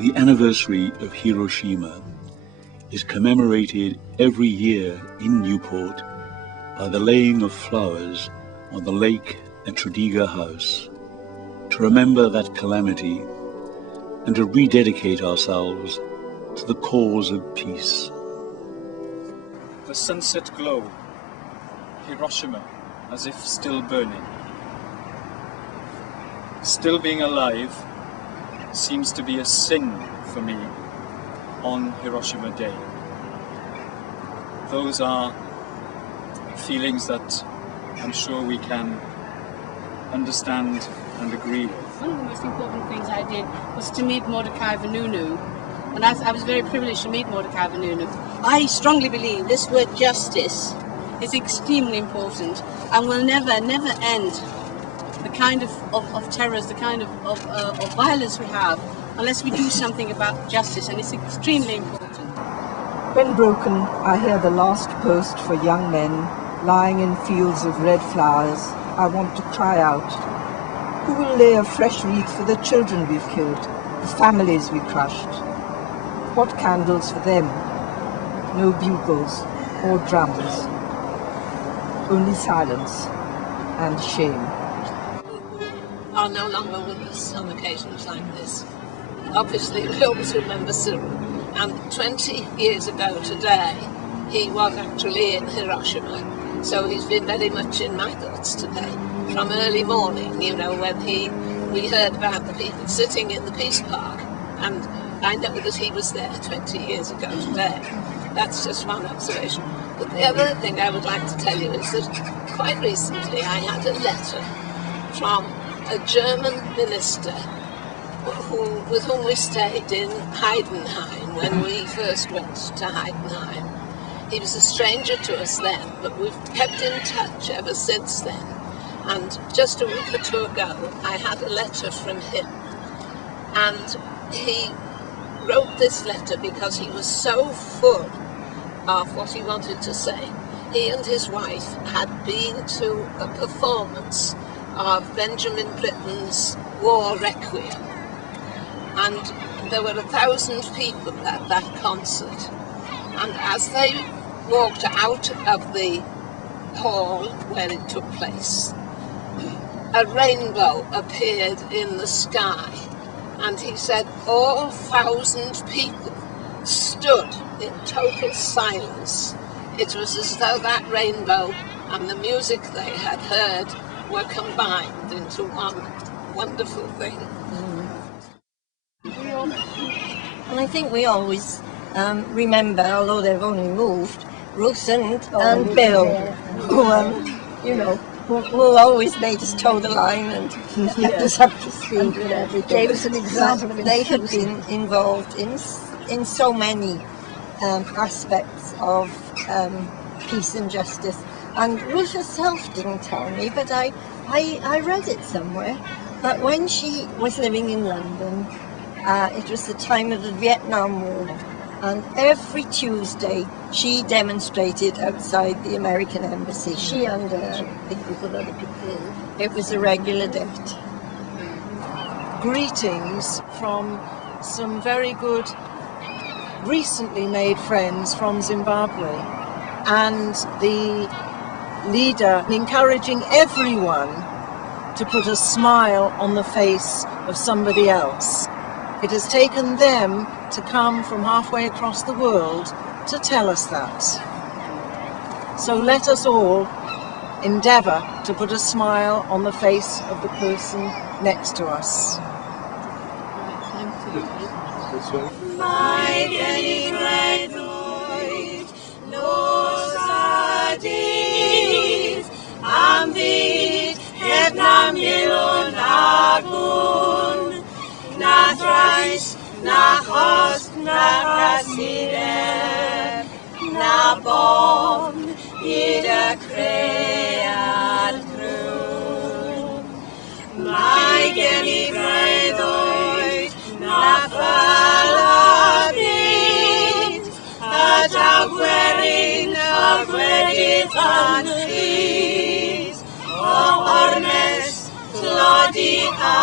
The anniversary of Hiroshima is commemorated every year in Newport by the laying of flowers on the lake and Tredegar House to remember that calamity and to rededicate ourselves to the cause of peace. The sunset glow, Hiroshima as if still burning. Still being alive seems to be a sin for me on Hiroshima Day. Those are feelings that I'm sure we can understand and agree with. One of the most important things I did was to meet Mordecai Vanunu, and I was very privileged to meet Mordecai Vanunu. I strongly believe this word justice is extremely important and will never end the kind of terrors, the kind of violence we have, unless we do something about justice, and it's extremely important. When broken, I hear the last post for young men lying in fields of red flowers. I want to cry out, who will lay a fresh wreath for the children we've killed, the families we crushed? What candles for them? No bugles or drums, only silence and shame. Are no longer with us on occasions like this. Obviously, we always remember Cyril, and 20 years ago today, he was actually in Hiroshima, so he's been very much in my thoughts today. From early morning, you know, when we heard about the people sitting in the Peace Park, and I know that he was there 20 years ago today. That's just one observation. But the other thing I would like to tell you is that quite recently I had a letter from a German minister with whom we stayed in Heidenheim when we first went to Heidenheim. He was a stranger to us then, but we've kept in touch ever since then. And just a week or two ago, I had a letter from him. And he wrote this letter because he was so full of what he wanted to say. He and his wife had been to a performance of Benjamin Britten's War Requiem, and there were 1,000 people at that concert, and as they walked out of the hall where it took place, a rainbow appeared in the sky, and he said all 1,000 people stood in total silence. It was as though that rainbow and the music they had heard were combined into one wonderful thing. And I think we always remember, although they've only moved, Ruth and Bill, who, you know, who always made us toe the line and kept us up to speed with everything. Gave us an example. They had been involved in so many aspects of peace and justice. And Ruth herself didn't tell me, but I read it somewhere, that when she was living in London, it was the time of the Vietnam War, and every Tuesday she demonstrated outside the American embassy. She and I think we put other people in. It was a regular date. Greetings from some very good, recently made friends from Zimbabwe, and the leader encouraging everyone to put a smile on the face of somebody else. It has taken them to come from halfway across the world to tell us that. So let us all endeavour to put a smile on the face of the person next to us. My Jenny Redwood knows a deed, am byd heb na milwn a gwn, na thrais, na chost, na casideb, na bom, hyd y cread grw. Mae gen I freuddwyd, na falabyd, a dawgwerin a gwedydd fan rhys, o ornes, tlodi a